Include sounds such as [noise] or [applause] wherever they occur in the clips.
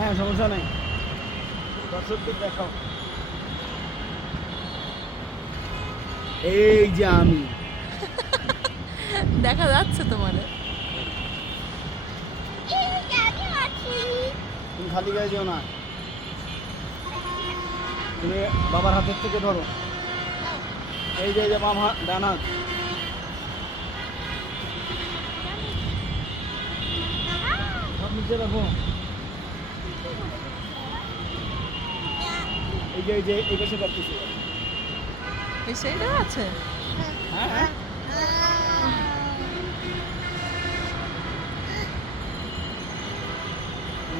হ্যাঁ সমস্যা নেই। দর্শকদের দেখাও। এই যে আমি। [laughs] দেখা যাচ্ছে তোমার তুমি খালি গায়ে যেও না। তুমি বাবার হাতের থেকে ধরো। এই যে এই যে বাম হাত ডান হাত। হাত নিচে রাখো। এই যে এই যে এই পাশে কাটতেছে এই সাইডে আছে? হ্যাঁ হ্যাঁ।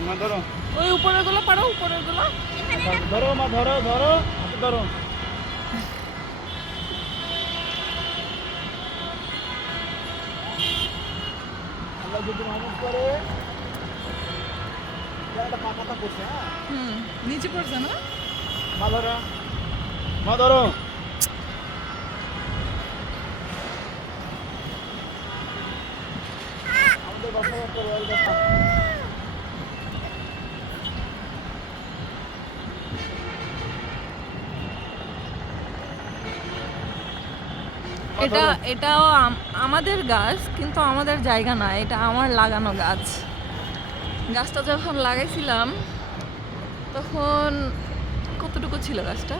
মা ধরো। ওই উপরেরগুলো পারো উপরেরগুলো। ধরো মা ধরো ধরো ধরো। আল্লাহ যদি মামুদ করে একটা পাকাটা করছে হ্যাঁ হুম নিচে পড়ছে না? মা ধরো আমাদের এটা এটাও আমাদের গাছ কিন্তু আমাদের জায়গা না এটা আমার লাগানো গাছ। গাছটা যখন লাগাইছিলাম, তখন কতটুকু ছিল গাছটা?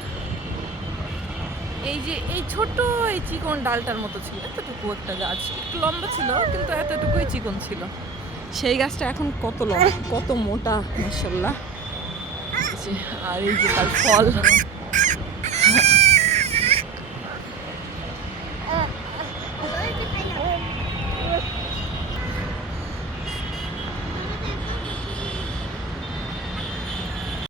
এই যে, এই ছোট এই চিকন ডালটার মতো ছিল, এতটুকু একটা গাছ। একটু লম্বা ছিল, কিন্তু এতটুকুই চিকন ছিল। সেই গাছটা এখন কত লম্বা, কত মোটা মাসাল্লাহ আর এই যে তার ফল।